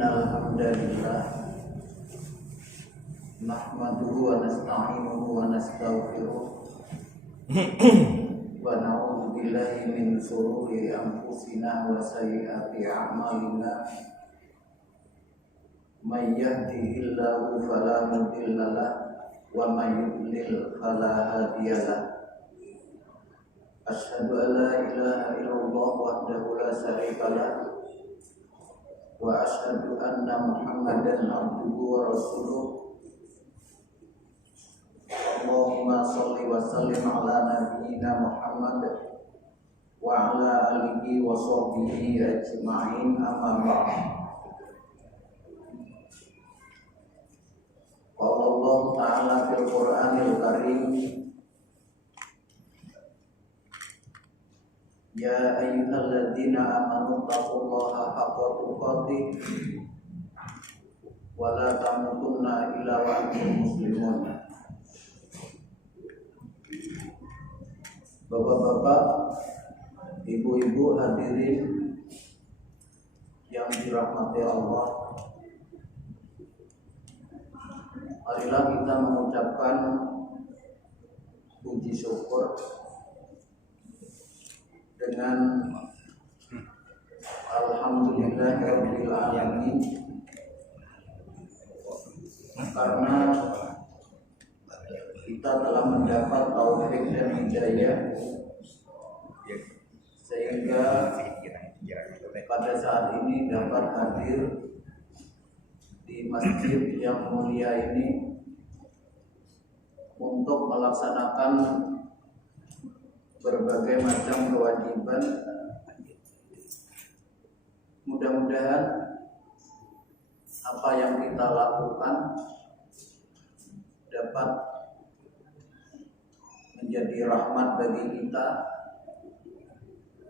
Innal hamdalillah nahmaduhu wa nasta'inuhu wa nastaghfiruh wa na'udzu billahi min shururi anfusina wa sayyiati a'malina may yahdihillahu fala mudilla lahu wa may yudlil fala hadiya lahu. Asyhadu an la ilaha illallah wahdahu la syarika lahu wa asyhadu anna Muhammadan abduhu wa rasuluh. Allahumma shalli wa sallim ala nabiyyina Muhammad wa ala alihi wa sahbihi ajma'in, amma ba'd. Qala Allah ta'ala fil Qur'anil Karim, ya ayyuhalladzina amanu taqullaha haqqa tuqatih wa la tamutunna illa wa antum muslimun. Bapak-bapak, ibu-ibu, hadirin yang dirahmati Allah, marilah kita mengucapkan puji syukur dengan alhamdulillahirabbil alamin, karena kita telah mendapat taufik dan hidayah sehingga pada saat ini dapat hadir di masjid yang mulia ini untuk melaksanakan berbagai macam kewajiban. Mudah-mudahan apa yang kita lakukan dapat menjadi rahmat bagi kita,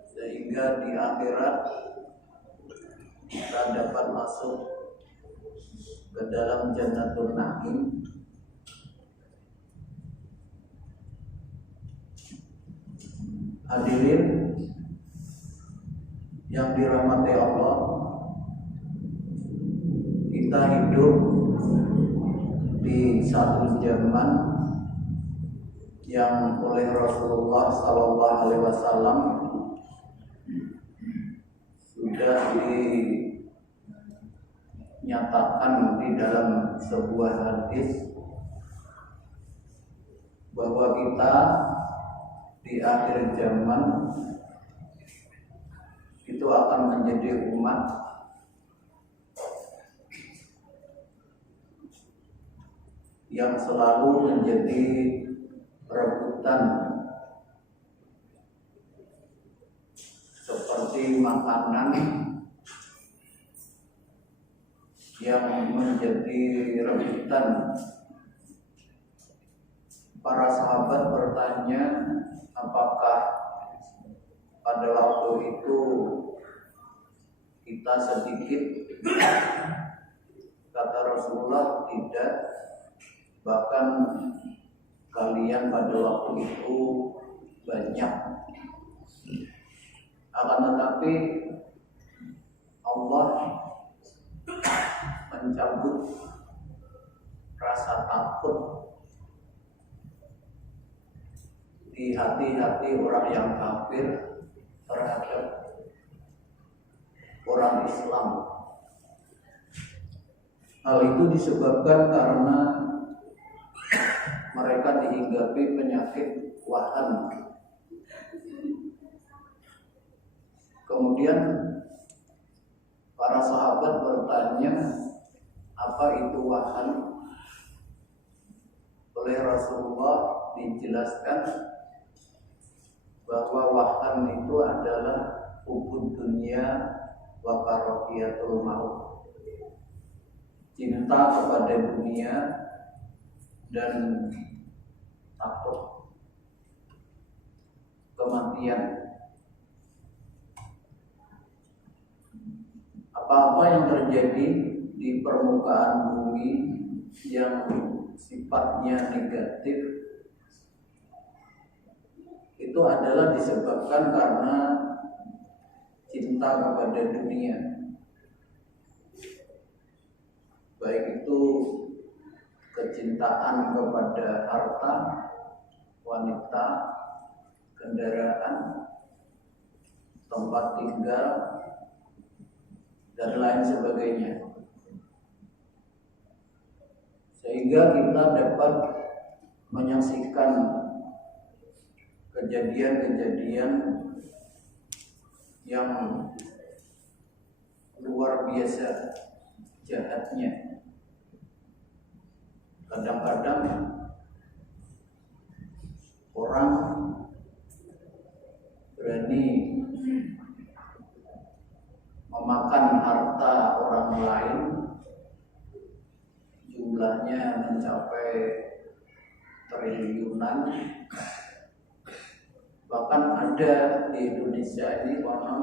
sehingga di akhirat kita dapat masuk ke dalam Jannatul Na'im. Hadirin yang dirahmati Allah, kita hidup di satu zaman yang oleh Rasulullah Sallallahu Alaihi Wasallam sudah dinyatakan di dalam sebuah hadis bahwa kita di akhir zaman itu akan menjadi umat yang selalu menjadi rebutan seperti makanan yang menjadi rebutan. Para sahabat bertanya, apakah pada waktu itu kita sedikit? Kata Rasulullah, tidak, bahkan kalian pada waktu itu banyak. Akan tetapi Allah mencabut rasa takut di hati-hati orang yang kafir terhadap orang Islam. Hal itu disebabkan karena mereka dihinggapi penyakit wahan. Kemudian para sahabat bertanya, apa itu wahan? Oleh Rasulullah dijelaskan bahwa wahan itu adalah hubud dunia wa karahiyatul maut, cinta kepada dunia dan takut kematian. Apa-apa yang terjadi di permukaan bumi yang sifatnya negatif itu adalah disebabkan karena cinta kepada dunia. baik itu kecintaan kepada harta, wanita, kendaraan, tempat tinggal, dan lain sebagainya. Sehingga kita dapat menyaksikan kejadian-kejadian yang luar biasa jahatnya. Kadang-kadang orang berani memakan harta orang lain, jumlahnya mencapai triliunan. Bahkan ada di Indonesia ini konon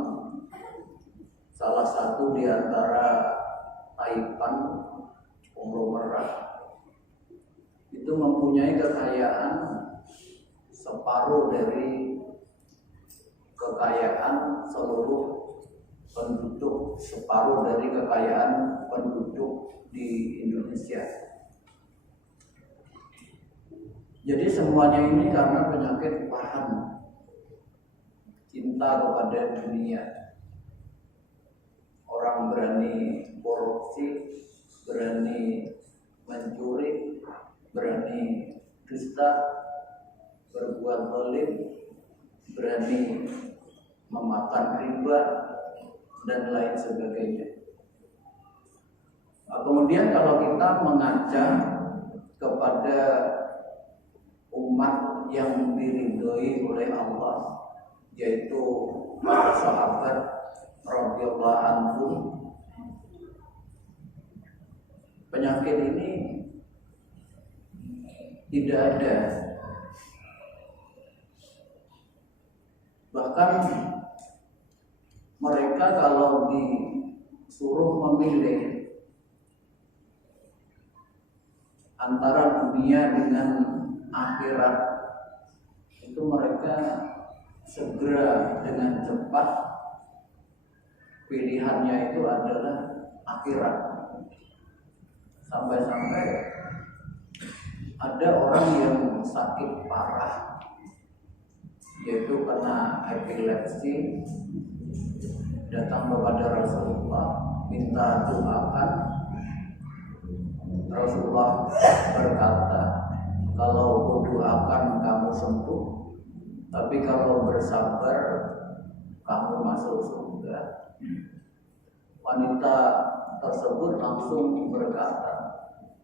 salah satu di antara Taipan konglomerat itu mempunyai kekayaan separuh dari kekayaan seluruh penduduk, separuh dari kekayaan penduduk di Indonesia. Jadi semuanya ini karena penyakit paham cinta kepada dunia. Orang berani korupsi, berani mencuri, berani dusta, berbuat zalim, berani memakan riba, dan lain sebagainya. Nah, kemudian kalau kita mengajak kepada umat yang diridhoi oleh Allah, yaitu para sahabat radhiyallahu anhum, penyakit ini tidak ada. Bahkan mereka kalau disuruh memilih antara dunia dengan akhirat, itu mereka segera dengan cepat pilihannya itu adalah akhirat. Sampai-sampai ada orang yang sakit parah, yaitu kena epilepsi, datang kepada Rasulullah minta doakan. Rasulullah berkata, kalau kudoakan kamu sembuh, tapi kalau bersabar kamu masuk surga. Wanita tersebut langsung berkata,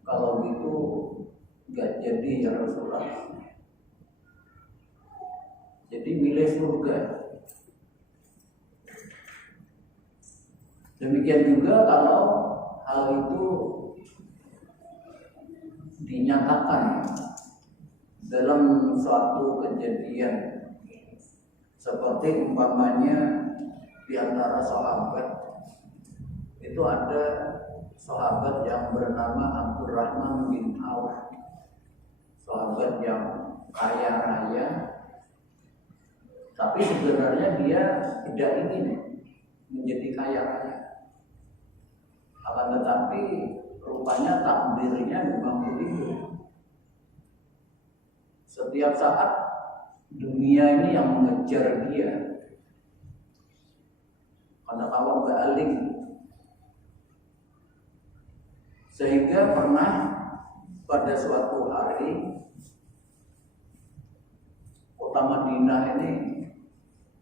kalau gitu gak jadi ya Rasulullah, jadi milih surga. Demikian juga kalau hal itu dinyatakan dalam suatu kejadian, seperti umpamanya di antara sahabat itu ada sahabat yang bernama Abdurrahman bin Auf, sahabat yang kaya raya, tapi sebenarnya dia tidak ingin menjadi kaya raya. Akan tetapi rupanya takdirnya memang begitu. Setiap saat dunia ini yang mengejar dia, karena awal balik. Sehingga pernah pada suatu hari kota Madinah ini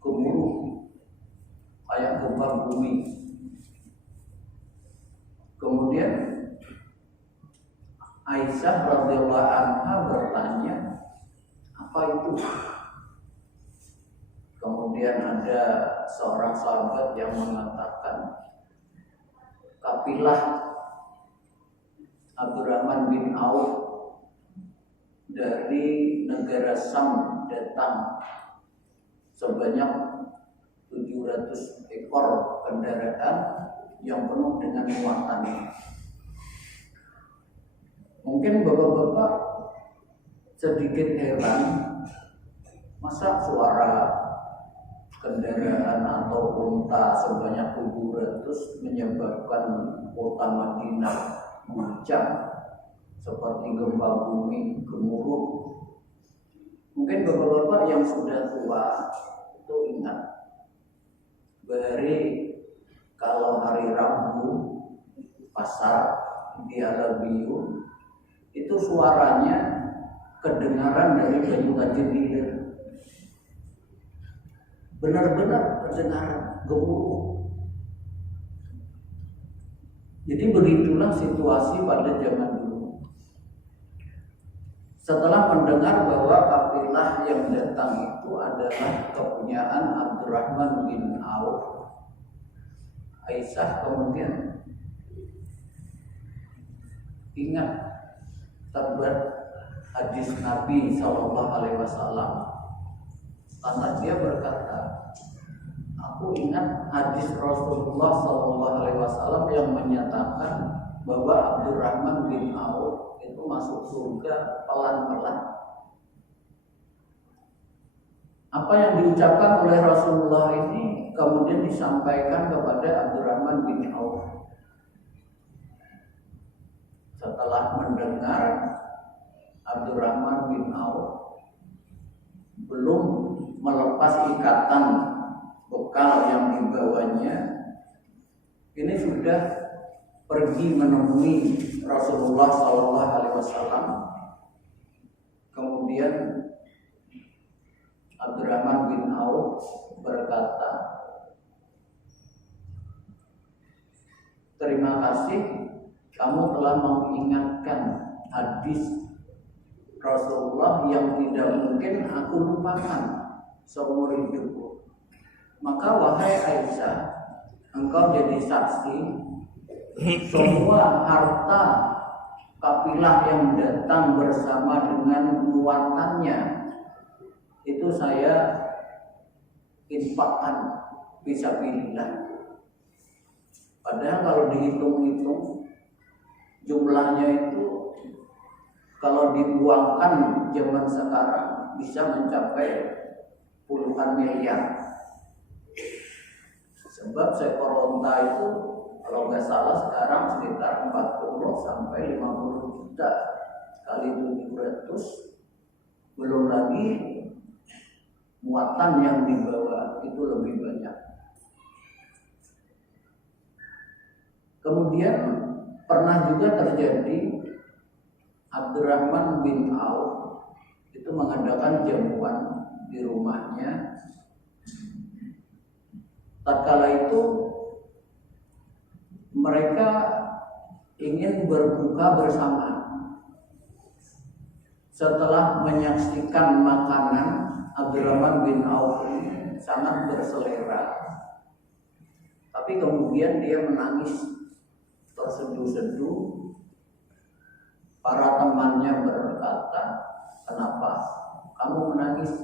gemuruh kayak gempa bumi. Kemudian Aisyah radhiyallahu anha bertanya, apa itu? Kemudian ada seorang sahabat yang mengatakan, kafilah Abdurrahman bin Auf dari negara Sam datang sebanyak 700 ekor kendaraan yang penuh dengan muatan. Mungkin bapak-bapak sedikit heran, masa suara kendaraan atau unta sebanyak 700 menyebabkan kota Madinah mengancam seperti gempa bumi, gemuruh. Mungkin bapak-bapak yang sudah tua itu ingat kalau hari Rabu pasar di Alabiyun itu suaranya kedengaran dari Banyu Tanjung Hilir, benar-benar kedengaran gemuruh. Jadi begitulah situasi pada zaman dulu. Setelah mendengar bahwa kafilah yang datang itu adalah kepunyaan Abdurrahman bin Auf, Aisyah kemudian ingat terbuat hadis Nabi Shallallahu Alaihi Wasallam. Lantas dia berkata, aku ingat hadis Rasulullah Shallallahu Alaihi Wasallam yang menyatakan bahwa Abdurrahman bin Auf itu masuk surga pelan-pelan. Apa yang diucapkan oleh Rasulullah ini kemudian disampaikan kepada Abdurrahman bin Auf. Setelah mendengar, Abdurrahman bin Auf belum melepas ikatan bekal yang dibawanya, ini sudah pergi menemui Rasulullah SAW. Kemudian Abdurrahman bin Auf berkata, terima kasih kamu telah mengingatkan hadis Rasulullah yang tidak mungkin aku lupakan seumur hidupku. Maka wahai Aisyah, engkau jadi saksi semua harta kafilah yang datang bersama dengan muatannya itu saya infakkan fisabilillah. Padahal kalau dihitung-hitung jumlahnya itu kalau dibuangkan zaman sekarang bisa mencapai puluhan miliar. Sebab seekor unta itu kalau nggak salah sekarang sekitar 40 sampai 50 juta kali 700, belum lagi muatan yang dibawa itu lebih banyak. Kemudian pernah juga terjadi Abdurrahman bin Auf itu mengadakan jamuan di rumahnya. Tatkala itu mereka ingin berbuka bersama. Setelah menyaksikan makanan, Abdurrahman bin Auf sangat berselera. Tapi kemudian dia menangis terseduh-seduh. Para temannya berkata, kenapa kamu menangis,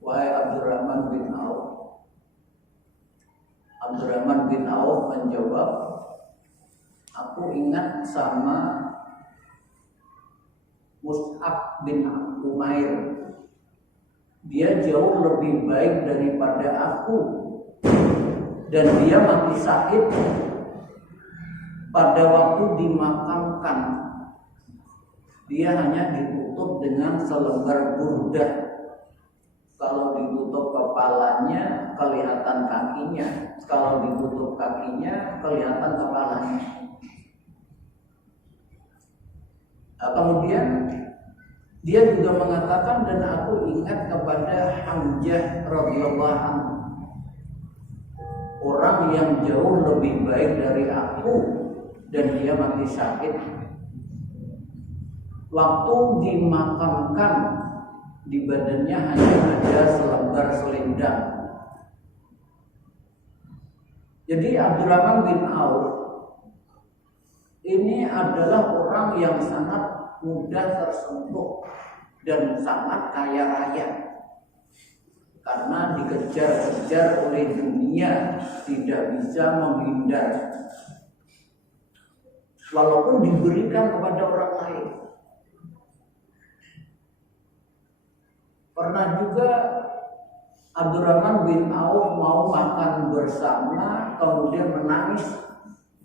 wahai Abdurrahman bin Auf? Abdurrahman bin Auf menjawab, aku ingat sama Mus'ab bin Umair. Dia jauh lebih baik daripada aku, dan dia mati sakit pada waktu dimakamkan. Dia hanya ditutup dengan selembar burdah. Kalau ditutup kepalanya kelihatan kakinya, kalau ditutup kakinya kelihatan kepalanya. Kemudian dia juga mengatakan, dan aku ingat kepada Hamzah radhiyallahu anhu, orang yang jauh lebih baik dari aku, dan dia mati sakit. Waktu dimakamkan, di badannya hanya ada selembar selendang. Jadi Abdurrahman bin Auf ini adalah orang yang sangat mudah tersentuh dan sangat kaya raya, karena dikejar-kejar oleh dunia, tidak bisa menghindar walaupun diberikan kepada orang lain. Pernah juga Abdurrahman bin Auf mau makan bersama, kemudian menangis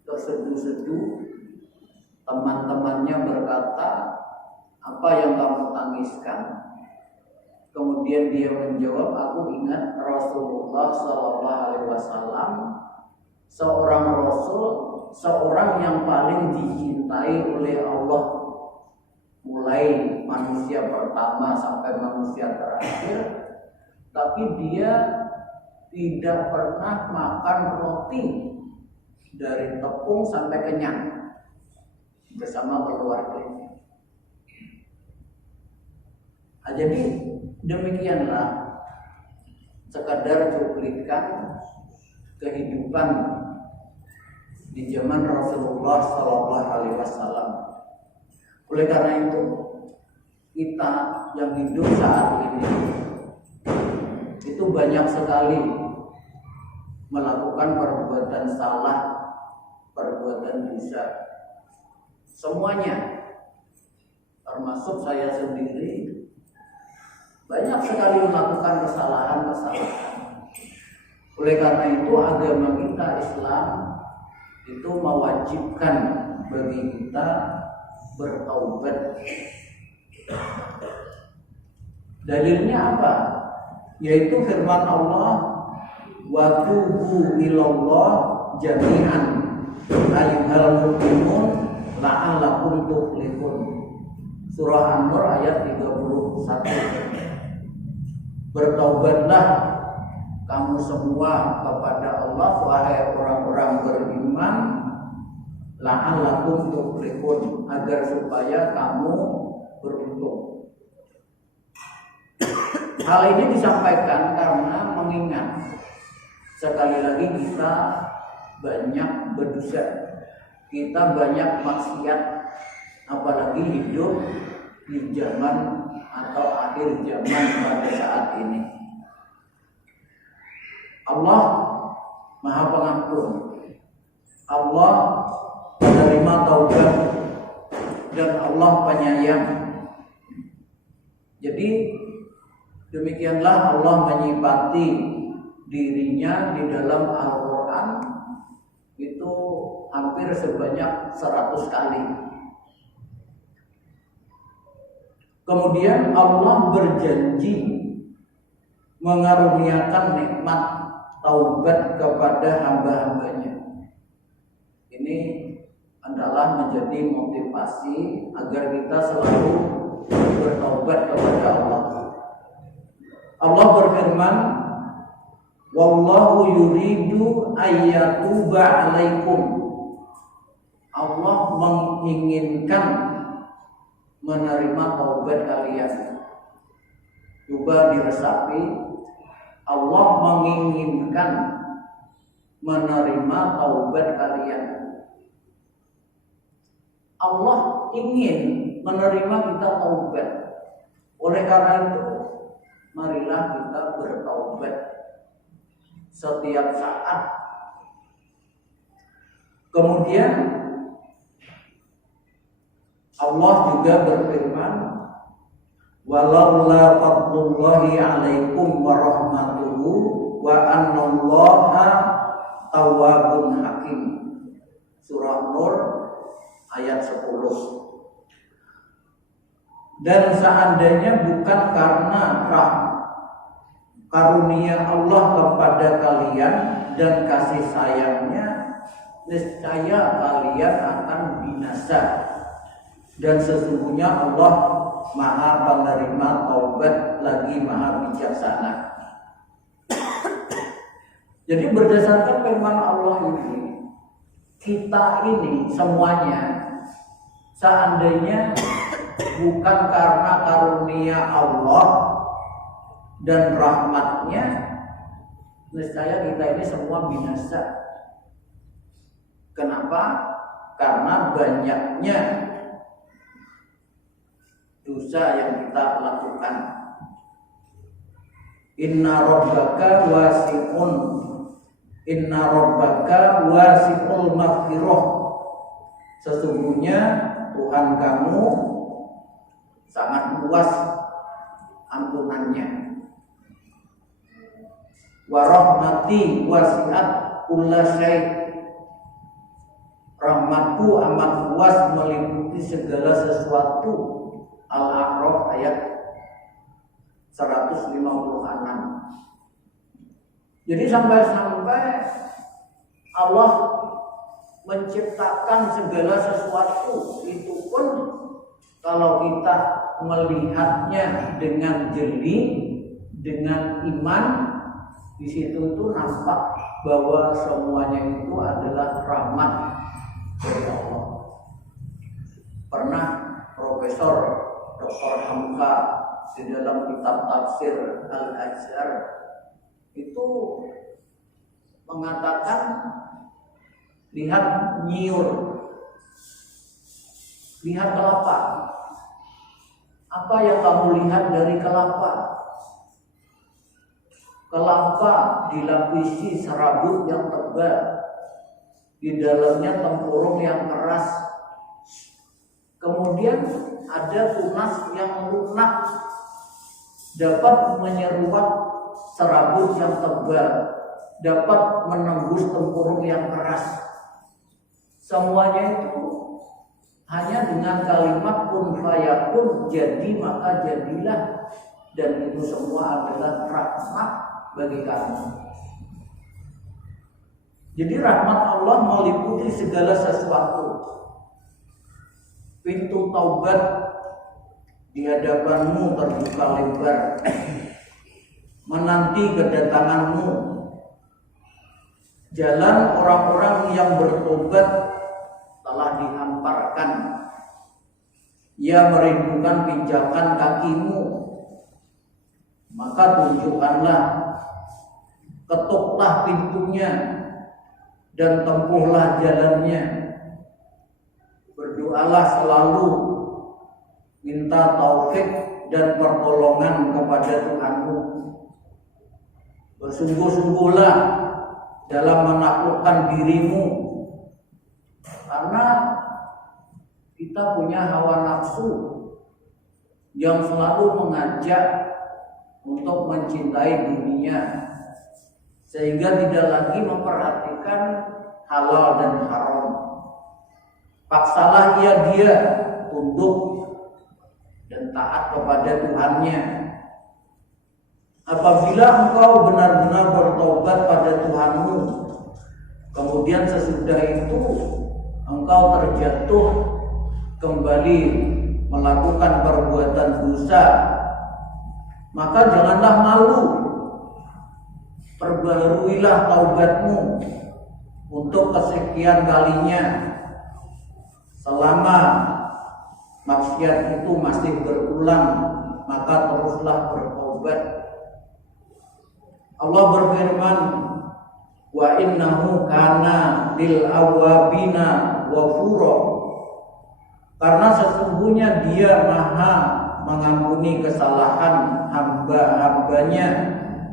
terseduh-seduh. Teman-temannya berkata, apa yang kamu tangiskan? Kemudian dia menjawab, aku ingat Rasulullah SAW, seorang Rasul, seorang yang paling dicintai oleh Allah, mulai manusia pertama sampai manusia terakhir, tapi dia tidak pernah makan roti dari tepung sampai kenyang bersama keluarganya. Nah, jadi demikianlah sekadar cuplikan kehidupan di zaman Rasulullah SAW. Oleh karena itu, kita yang hidup saat ini itu banyak sekali melakukan perbuatan salah, perbuatan dosa. Semuanya, termasuk saya sendiri, banyak sekali melakukan kesalahan-kesalahan. Oleh karena itu, agama kita Islam itu mewajibkan bagi kita bertaubat. Dalilnya apa? Yaitu firman Allah, wa tubu ilallah jami'an ayyuhal mu'minun la'allakum tuflihun. Surah An-Nur ayat 31. Bertaubatlah kamu semua kepada Allah, wahai orang-orang beriman, la'allakum tuflihun, agar supaya kamu beruntung. Hal ini disampaikan karena mengingat sekali lagi kita banyak berdosa, kita banyak maksiat, apalagi hidup di zaman atau akhir zaman pada saat ini. Allah Maha Pengampun, Allah menerima taubat, dan Allah penyayang. Jadi demikianlah Allah menyifati dirinya di dalam Al-Quran itu hampir sebanyak 100 kali. Kemudian Allah berjanji mengaruniakan nikmat taubat kepada hamba-hambanya. Ini adalah menjadi motivasi agar kita selalu bertaubat kepada Allah. Allah berfirman, wallahu yuridu ayyatuba alaikum. Allah menginginkan menerima taubat kalian. Coba diresapi, Allah menginginkan menerima taubat kalian. Allah ingin menerima kita taubat. Oleh karena itu, marilah kita bertaubat setiap saat. Kemudian Allah juga berfirman, walaula fadlullahi alaikum wa rahmatuhu wa annallaha tawwabun hakim. Surah Nur ayat 10. Dan seandainya bukan karena karunia Allah kepada kalian dan kasih sayangnya, niscaya kalian akan binasa. Dan sesungguhnya Allah Maha penerima taubat lagi Maha bijaksana. Jadi berdasarkan firman Allah ini, kita ini semuanya seandainya bukan karena karunia Allah dan rahmatnya, niscaya kita ini semua binasa. Kenapa? Karena banyaknya dosa yang kita lakukan. Inna rabbaka wasi'ul maghfirah. Sesungguhnya Tuhan kamu sangat luas ampunannya. Wa rahmati wasi'at kulla syai'. rahmatku amat luas meliputi segala sesuatu. Al-A'raf ayat 156. Jadi sampai-sampai Allah menciptakan segala sesuatu itu pun kalau kita melihatnya dengan jeli, dengan iman, di situ tuh nampak bahwa semuanya itu adalah rahmat dari Allah. Pernah Profesor Dr. Hamka di dalam kitab tafsir Al-Azhar itu mengatakan, lihat nyiur, lihat kelapa. Apa yang kamu lihat dari kelapa? Kelapa dilapisi serabut yang tebal, di dalamnya tempurung yang keras. Kemudian ada tunas yang lunak, dapat menyeruak serabut yang tebal, dapat menembus tempurung yang keras. Semuanya itu hanya dengan kalimat kun fayakun, jadi maka jadilah, dan itu semua adalah rahmat bagi kamu. Jadi rahmat Allah meliputi segala sesuatu. Pintu taubat di hadapanmu terbuka lebar, menanti kedatanganmu. Jalan orang-orang yang bertobat telah dihamparkan. Ia merindukan pijakan kakimu, maka tunjukkanlah, ketuklah pintunya dan tempuhlah jalannya. Berdoalah selalu, minta taufik dan pertolongan kepada Tuhanmu. Bersungguh-sungguhlah dalam menaklukkan dirimu, karena kita punya hawa nafsu yang selalu mengajak untuk mencintai dunia, sehingga tidak lagi memperhatikan halal dan haram. Paksalah dia tunduk dan taat kepada Tuhannya. Apabila engkau benar-benar bertobat pada Tuhanmu, kemudian sesudah itu engkau terjatuh kembali melakukan perbuatan dosa, maka janganlah malu. Perbaharuilah taubatmu untuk kesekian kalinya. Selama maksiat itu masih berulang, maka teruslah bertobat. Allah berfirman, wa innahu kana lil awwabina ghafura. Karena sesungguhnya Dia Maha mengampuni kesalahan hamba-hambanya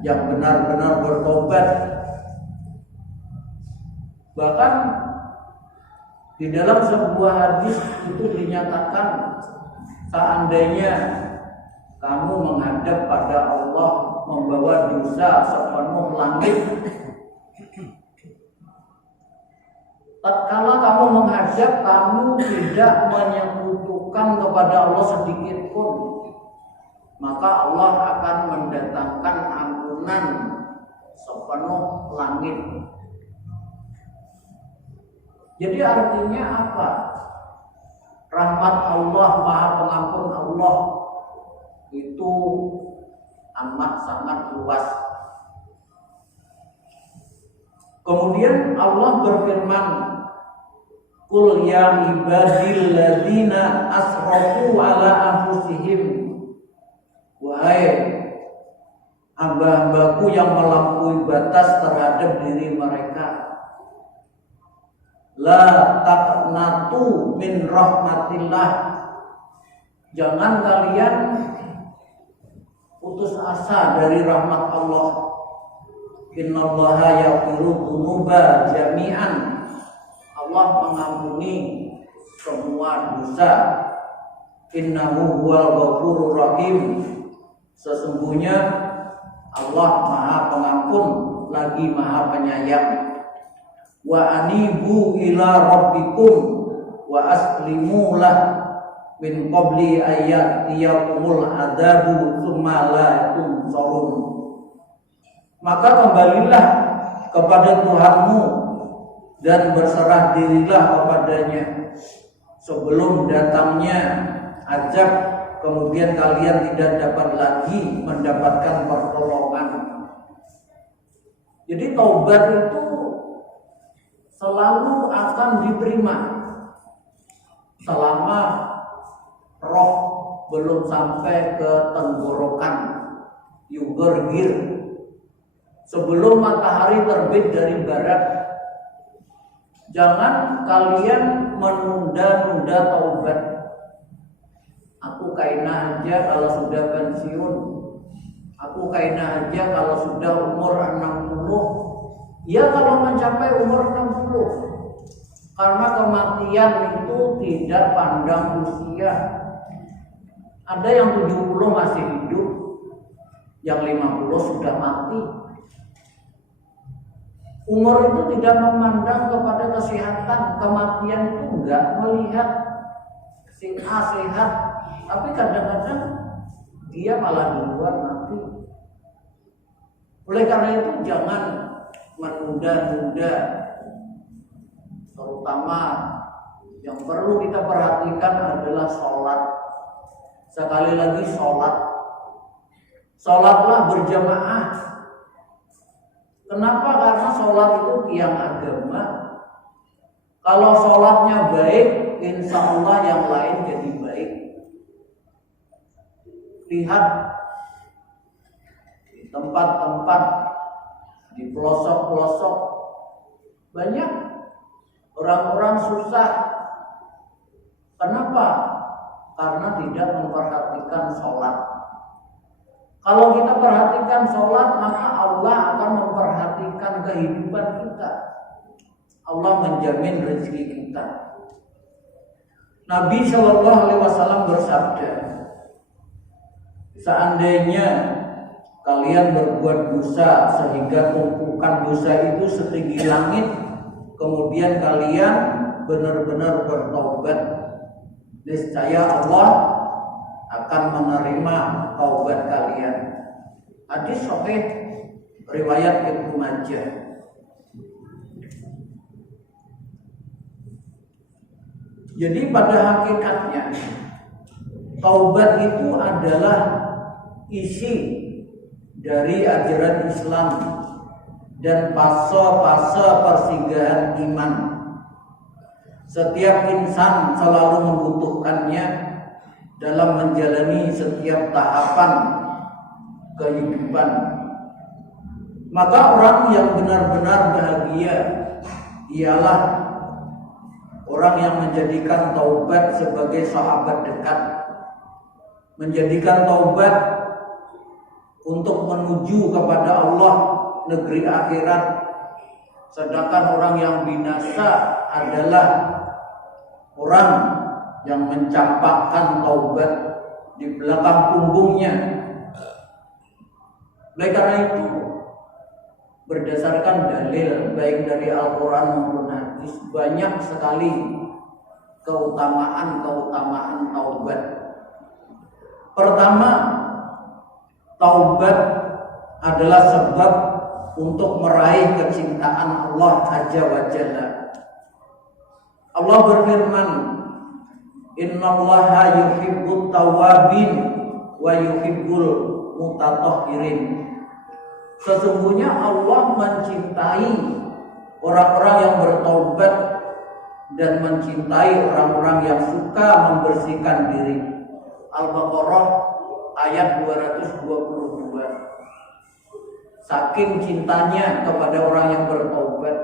yang benar-benar bertobat. Bahkan di dalam sebuah hadis itu dinyatakan, seandainya kamu menghadap pada Allah membawa dosa sepenuh langit, tatkala kamu menghadap, kamu tidak menyekutukan kepada Allah sedikit pun, maka Allah akan mendatangkan ampunan sepenuh langit. Jadi artinya apa? Rahmat Allah, Maha Pengampun Allah itu amat sangat luas. Kemudian Allah berfirman, Qul ya ibadil ladzina asrafu ala anfusihim. Wahai hamba-hambaku yang melampaui batas terhadap diri mereka, la taqnatu min rahmatillah. Jangan kalian putus asa dari rahmat Allah. Innallaha yaghfiru dzunuba jami'an. Allah mengampuni semua dosa. Innahu huwal ghafurur rahim. Sesungguhnya Allah Maha Pengampun lagi Maha Penyayang. wa anibu ila rabbikum wa aslimu lah min qabli ayatiyakumul adabu tsumma la tunsarun. Maka kembalilah kepada Tuhanmu dan berserah dirilah kepadanya sebelum datangnya azab, kemudian kalian tidak dapat lagi mendapatkan pertolongan. Jadi taubat itu selalu akan diterima selama roh belum sampai ke tenggorokan, yugergir, sebelum matahari terbit dari barat. Jangan kalian menunda-nunda taubat. Aku kaina aja kalau sudah pensiun, aku kaina aja kalau sudah umur 60. Ya kalau mencapai umur 60. Karena kematian itu tidak pandang usia. Ada yang 70 masih hidup, yang 50 sudah mati. Umur itu tidak memandang kepada kesehatan. Kematian itu enggak melihat si A sehat, tapi kadang-kadang dia malah duluan mati. Oleh karena itu jangan menunda-nunda. Terutama yang perlu kita perhatikan adalah sholat. Sekali lagi sholat. Sholatlah berjamaah. Kenapa? Karena sholat itu tiang agama. Kalau sholatnya baik, insya Allah yang lain jadi baik. Lihat di tempat-tempat, di pelosok-pelosok, banyak orang-orang susah. Kenapa? Karena tidak memperhatikan sholat. Kalau kita perhatikan sholat, maka Allah akan memperhatikan kehidupan kita. Allah menjamin rezeki kita. Nabi SAW bersabda, seandainya kalian berbuat dosa sehingga tumpukan dosa itu setinggi langit, kemudian kalian benar-benar bertaubat, niscaya Allah akan menerima taubat kalian. Hadis sahih riwayat Ibnu Majah. Jadi pada hakikatnya taubat itu adalah isi dari ajaran Islam dan fase-fase persinggahan iman. Setiap insan selalu membutuhkannya dalam menjalani setiap tahapan kehidupan. Maka orang yang benar-benar bahagia ialah orang yang menjadikan taubat sebagai sahabat dekat, menjadikan taubat untuk menuju kepada Allah, negeri akhirat. Sedangkan orang yang binasa adalah orang yang mencampakkan taubat di belakang punggungnya. Oleh karena itu, berdasarkan dalil baik dari Al-Quran maupun hadis, banyak sekali keutamaan taubat. Pertama, taubat adalah sebab untuk meraih kecintaan Allah Azza wa Jalla. Allah berfirman, "Innallaha yuhibbut tawwabin wa yuhibbul mutatahhirin." Sesungguhnya Allah mencintai orang-orang yang bertaubat dan mencintai orang-orang yang suka membersihkan diri. Al-Baqarah ayat 222. Saking cintanya kepada orang yang bertaubat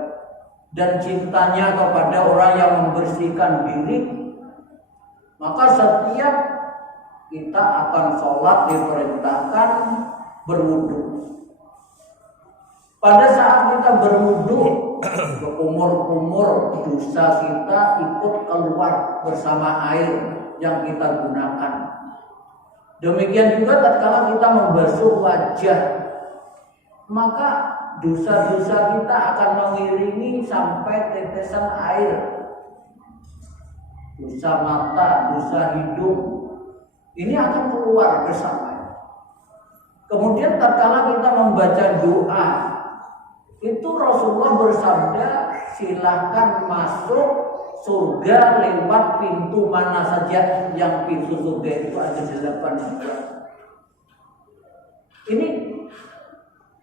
dan cintanya kepada orang yang membersihkan diri, maka setiap kita akan sholat diperintahkan berwudu. Pada saat kita berwudu, berkumur-kumur dosa kita ikut keluar bersama air yang kita gunakan. Demikian juga tatkala kita membasuh wajah, maka dosa-dosa kita akan mengiringi sampai tetesan air. Dosa mata, dosa hidung, ini akan keluar bersama. Kemudian tatkala kita membaca doa, itu Rasulullah bersabda, silakan masuk surga lewat pintu mana saja. Yang pintu surga itu ada 8. Ini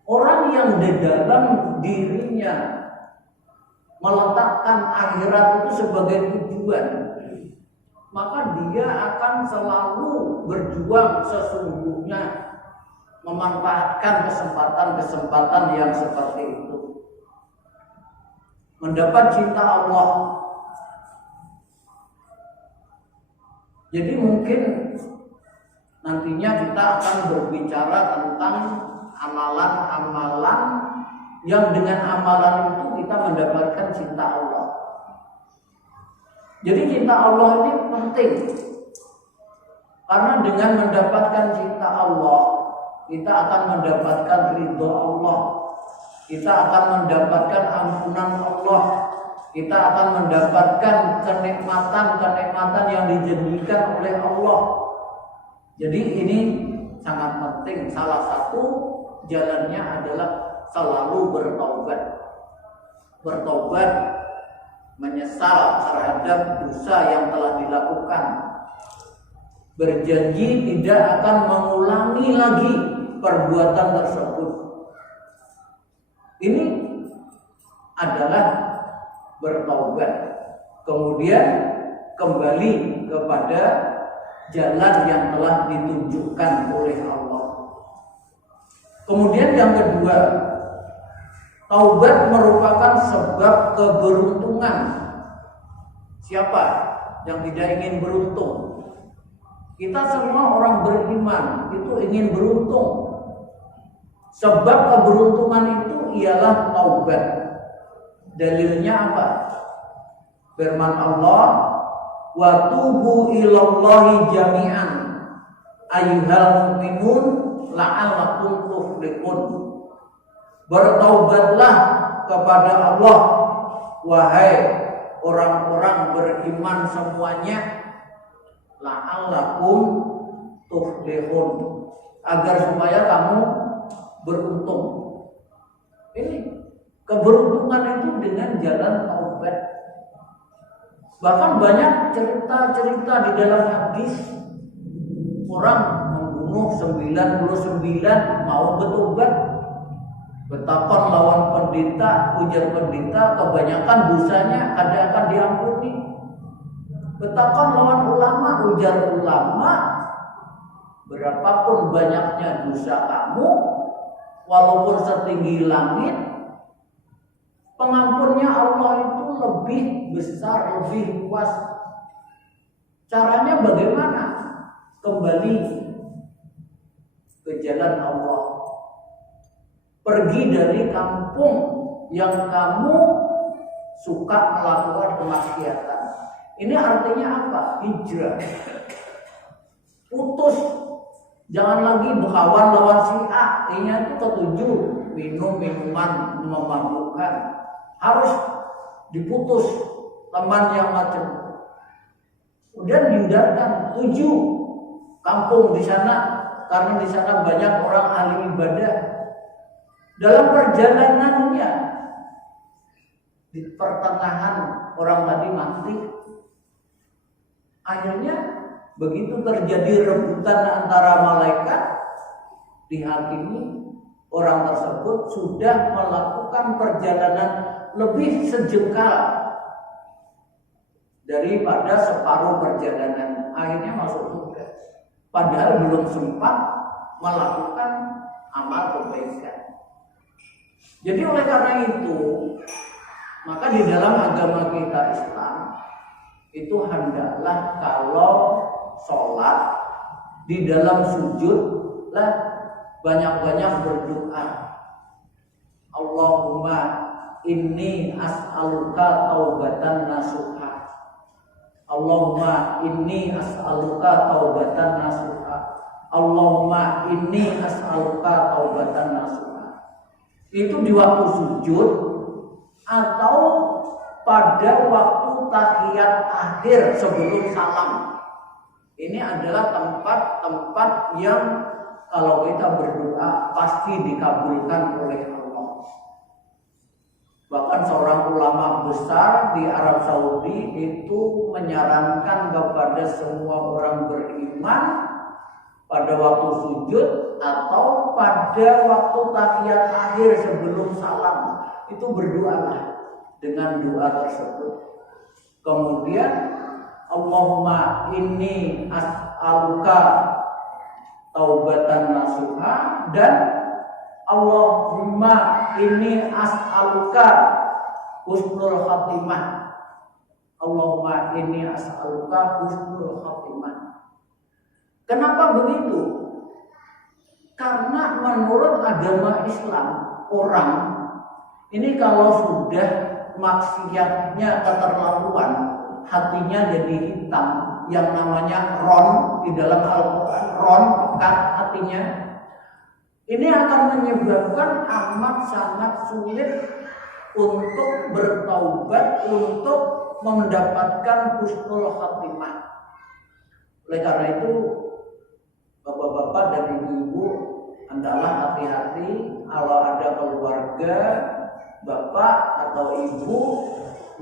orang yang di dalam dirinya meletakkan akhirat itu sebagai tujuan, maka dia akan selalu berjuang sesungguhnya memanfaatkan kesempatan-kesempatan yang seperti itu. Mendapat cinta Allah. Jadi mungkin nantinya kita akan berbicara tentang amalan-amalan yang dengan amalan itu kita mendapatkan cinta Allah. Jadi cinta Allah ini penting. Karena dengan mendapatkan cinta Allah, kita akan mendapatkan ridho Allah. Kita akan mendapatkan ampunan Allah. Kita akan mendapatkan kenikmatan-kenikmatan yang dijanjikan oleh Allah. Jadi ini sangat penting. Salah satu jalannya adalah selalu bertaubat. Bertaubat, menyesal terhadap dosa yang telah dilakukan. Berjanji tidak akan mengulangi lagi perbuatan tersebut. Ini adalah bertaubat. Kemudian kembali kepada jalan yang telah ditunjukkan oleh Allah. Kemudian yang kedua, taubat merupakan sebab keberuntungan. Siapa yang tidak ingin beruntung? Kita semua orang beriman itu ingin beruntung. Sebab keberuntungan itu ialah taubat. Dalilnya apa? Firman Allah, wa tubu ilallahi jami'an ayyuhal mu'minun la'allakum tuflihun. Bertaubatlah kepada Allah, wahai orang-orang beriman semuanya, la'allakum tuflihun, agar supaya kamu beruntung. Ini keberuntungan itu dengan jalan taubat. Bahkan banyak cerita-cerita di dalam hadis, orang membunuh 99 mau bertobat. Betapapun lawan pendeta, ujar pendeta, kebanyakan dosanya ada akan diampuni. Betapapun lawan ulama, ujar ulama, berapapun banyaknya dosa kamu, walaupun setinggi langit, pengampunnya Allah itu lebih besar, lebih luas. Caranya bagaimana? Kembali ke jalan Allah. Pergi dari kampung yang kamu suka melakukan kemaksiatan. Ini artinya apa? Hijrah. Putus. Jangan lagi berkawan lawan si A. Ini itu ketujuh, minum minuman memabukkan. Harus diputus teman yang macam. Kemudian hindarkan 7 kampung di sana, karena di sana banyak orang ahli ibadah. Dalam perjalanannya di pertengahan orang tadi mati. Akhirnya begitu terjadi rebutan antara malaikat, dihakimi orang tersebut sudah melakukan perjalanan lebih sejengkal daripada separuh perjalanan. Akhirnya masuk surga, padahal belum sempat melakukan amal kebaikan. Jadi oleh karena itu, maka di dalam agama kita Islam itu hendaklah kalau sholat di dalam sujud lah banyak-banyak berdoa. Allahumma inni as'aluka taubatan nasuha. Allahumma inni as'aluka taubatan nasuha. Allahumma inni as'aluka taubatan nasuha. Itu di waktu sujud atau pada waktu tahiyat akhir sebelum salam. Ini adalah tempat-tempat yang kalau kita berdoa pasti dikabulkan oleh Allah. Bahkan seorang ulama besar di Arab Saudi itu menyarankan kepada semua orang beriman pada waktu sujud atau pada waktu tahiyat akhir sebelum salam itu berdoalah dengan doa tersebut. Kemudian Allahumma inni as'aluka taubatan nasuha dan Allahumma inni as'aluka husnul khatimah. Allahumma inni as'aluka husnul khatimah. Kenapa begitu? Karena menurut agama Islam orang ini kalau sudah maksiatnya keterlaluan, hatinya jadi hitam, yang namanya ron di dalam Al-Quran, ron pekat hatinya, ini akan menyebabkan amat sangat sulit untuk bertaubat, untuk mendapatkan husnul khatimah. Oleh karena itu bapak-bapak dan ibu-ibu hendaklah hati-hati kalau ada keluarga bapak atau ibu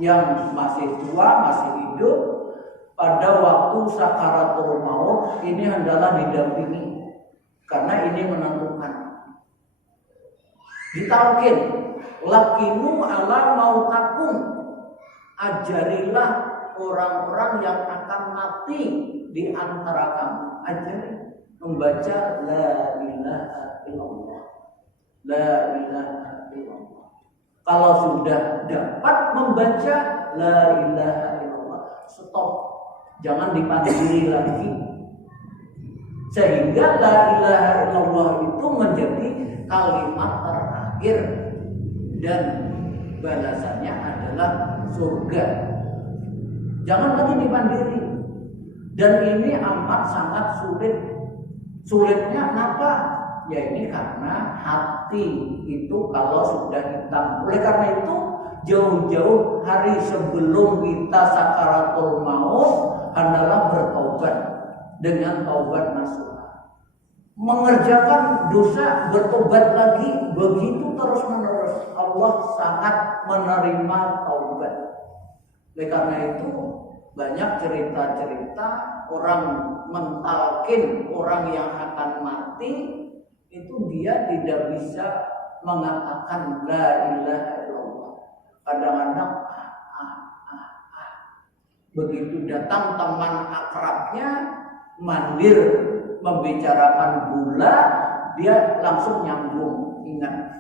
yang masih tua, masih hidup, pada waktu sakaratul maut ini hendaklah didampingi karena ini menentukan. Ditalkin, lakinu ala mautakum, ajarilah orang-orang yang akan mati di antara kamu, ajari membaca la ilaha illallah, la ilaha illallah. Kalau sudah dapat membaca la ilaha illallah, stop, jangan dipandiri lagi, sehingga la ilaha illallah itu menjadi kalimat terakhir dan balasannya adalah surga. Jangan lagi dipandiri. Dan ini amat sangat sulit. Sulitnya kenapa? Ya ini karena hati itu kalau sudah hitam. Oleh karena itu jauh-jauh hari sebelum kita sakaratul maut hendaklah bertaubat dengan taubat nasuha. Mengerjakan dosa, bertobat lagi, begitu terus menerus. Allah sangat menerima taubat. Oleh karena itu banyak cerita-cerita orang mentalkin orang yang akan mati itu dia tidak bisa mengatakan la ilaha illallah. Kadang-kadang begitu datang teman akrabnya mandir membicarakan gula, dia langsung nyambung, ingat.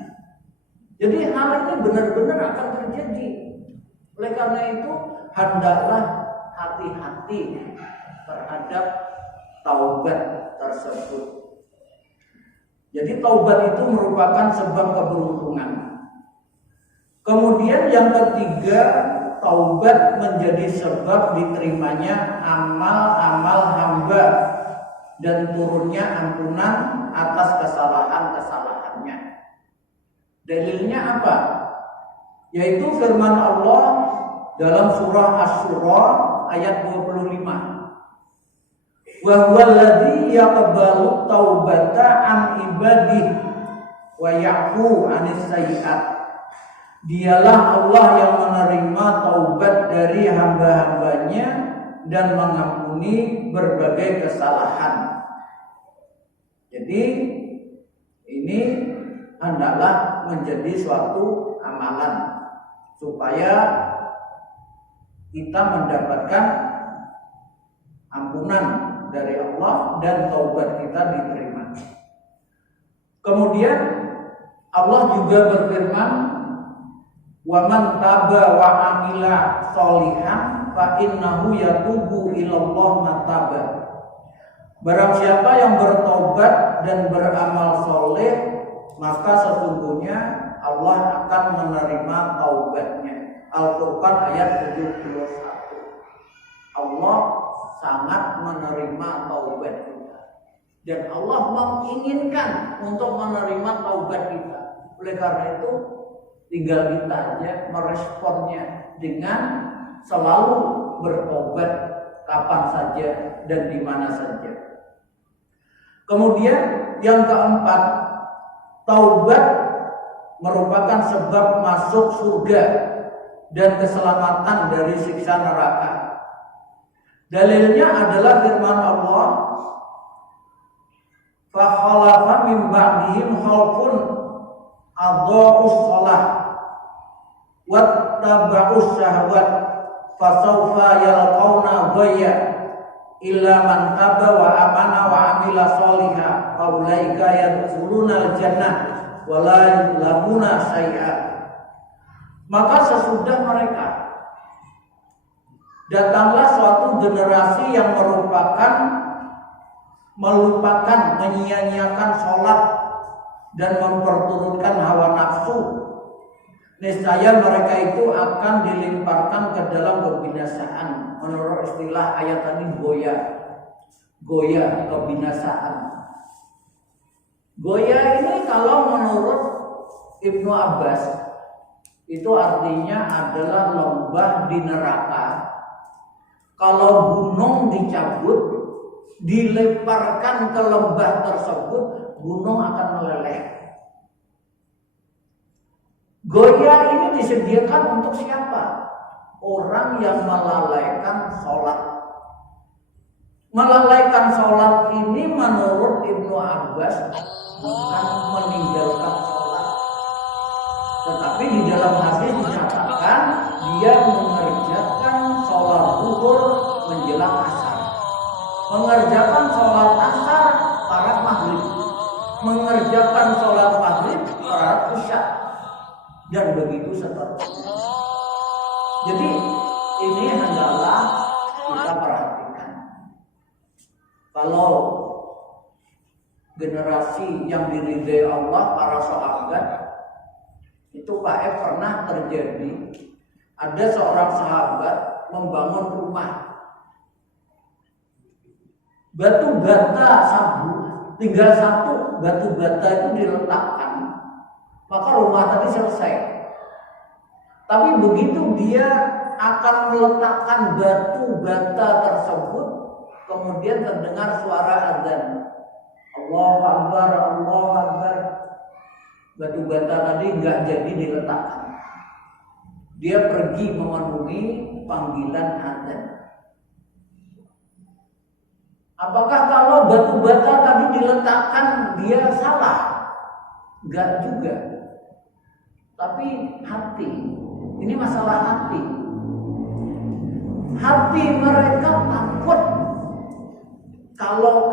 Jadi hal ini benar-benar akan terjadi. Oleh karena itu hendaklah hati-hati terhadap taubat tersebut. Jadi taubat itu merupakan sebab keberuntungan. Kemudian yang ketiga, taubat menjadi sebab diterimanya amal-amal hamba dan turunnya ampunan atas kesalahan-kesalahannya. Dalilnya apa? Yaitu firman Allah dalam surah Asy-Syura ayat 25. Wa huwal ladzi yaqbalu taubata an ibadihi wa ya'fu 'anis sayyi'at. Dialah Allah yang menerima taubat dari hamba-hambanya dan mengampuni berbagai kesalahan. Jadi ini hendaklah menjadi suatu amalan supaya kita mendapatkan ampunan dari Allah dan taubat kita diterima. Kemudian Allah juga berfirman, "Wa man taba wa amila sholihan fa innahu yatubu ilallah mataba." Barang siapa yang bertobat dan beramal soleh, maka sesungguhnya Allah akan menerima taubatnya. Al-Quran ayat 71. Allah sangat menerima taubat kita. Dan Allah menginginkan untuk menerima taubat kita. Oleh karena itu tinggal kita aja meresponnya dengan selalu bertobat kapan saja dan di mana saja. Kemudian yang keempat, taubat merupakan sebab masuk surga dan keselamatan dari siksa neraka. Dalilnya adalah firman Allah, fa khalafa min ba'dihim khalfun adha'us shalah wattaba'us syahwat fasawfa yalqauna ghayya illa man taba wa amana wa amila sholihan faulaika yadkhulunal jannah wa la yuzlamuna syai'a. Maka sesudah mereka datanglah suatu generasi yang melupakan, menyia-nyiakan sholat dan memperturutkan hawa nafsu. Niscaya mereka itu akan dilemparkan ke dalam kebinasaan. Menurut istilah ayat tadi goya kebinasaan. Goya ini kalau menurut Ibnu Abbas itu artinya adalah lembah di neraka. Kalau gunung dicabut, dilemparkan ke lembah tersebut, gunung akan meleleh. Goya ini disediakan untuk siapa? Orang yang melalaikan sholat. Melalaikan sholat ini menurut Ibnu Abbas bukan meninggalkan sholat, tetapi di dalam hadis dinyatakan dia mengerjakan sholat zuhur menjelang asar, mengerjakan sholat asar para maghrib, mengerjakan sholat maghrib para isya, dan begitu seterusnya. Jadi ini hendaklah kita perhatikan. Kalau generasi yang diridai Allah, para sahabat, itu Pak F pernah terjadi. Ada seorang sahabat membangun rumah, batu bata sabu, tinggal satu batu bata itu diletakkan, maka rumah tadi selesai. Tapi begitu dia akan meletakkan batu bata tersebut, kemudian terdengar suara azan, Allahu Akbar, Allahu Akbar. Batu bata tadi nggak jadi diletakkan. Dia pergi memenuhi panggilan azan. Apakah kalau batu bata tadi diletakkan dia salah? Enggak juga. Tapi hati, ini masalah hati. Hati mereka takut kalau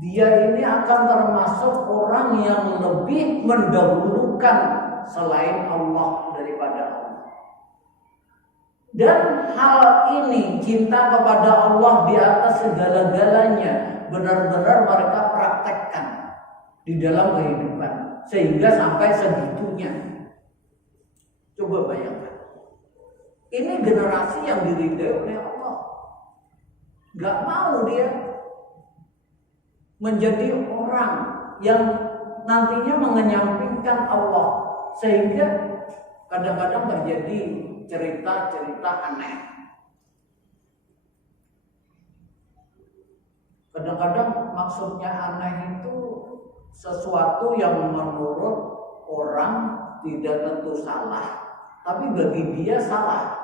dia ini akan termasuk orang yang lebih mendahulukan selain Allah daripada Allah. Dan hal ini, cinta kepada Allah di atas segala-galanya, benar-benar mereka praktekkan di dalam kehidupan, sehingga sampai segitunya. Coba bayangkan, ini generasi yang diridai oleh Allah. Gak mau dia menjadi orang yang nantinya mengenyampingkan Allah, sehingga kadang-kadang terjadi cerita-cerita aneh. Kadang-kadang maksudnya aneh itu sesuatu yang menurut orang tidak tentu salah, tapi bagi dia salah.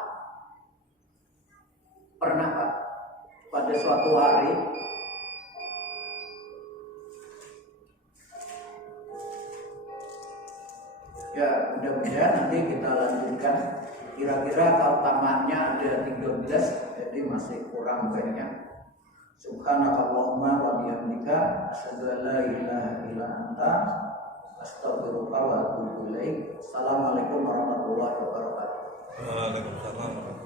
Pernah Pak, pada suatu hari ya, mudah-mudahan nanti kita lanjutkan. Kira-kira kalau tamatnya ada 13, jadi masih kurang banyak. Subhanakallahumma wa bihamdika asyhadu an la ilaha illa anta astaghfiruka wa atubu ilaik. Assalamualaikum warahmatullahi wabarakatuh. Waalaikumsalam.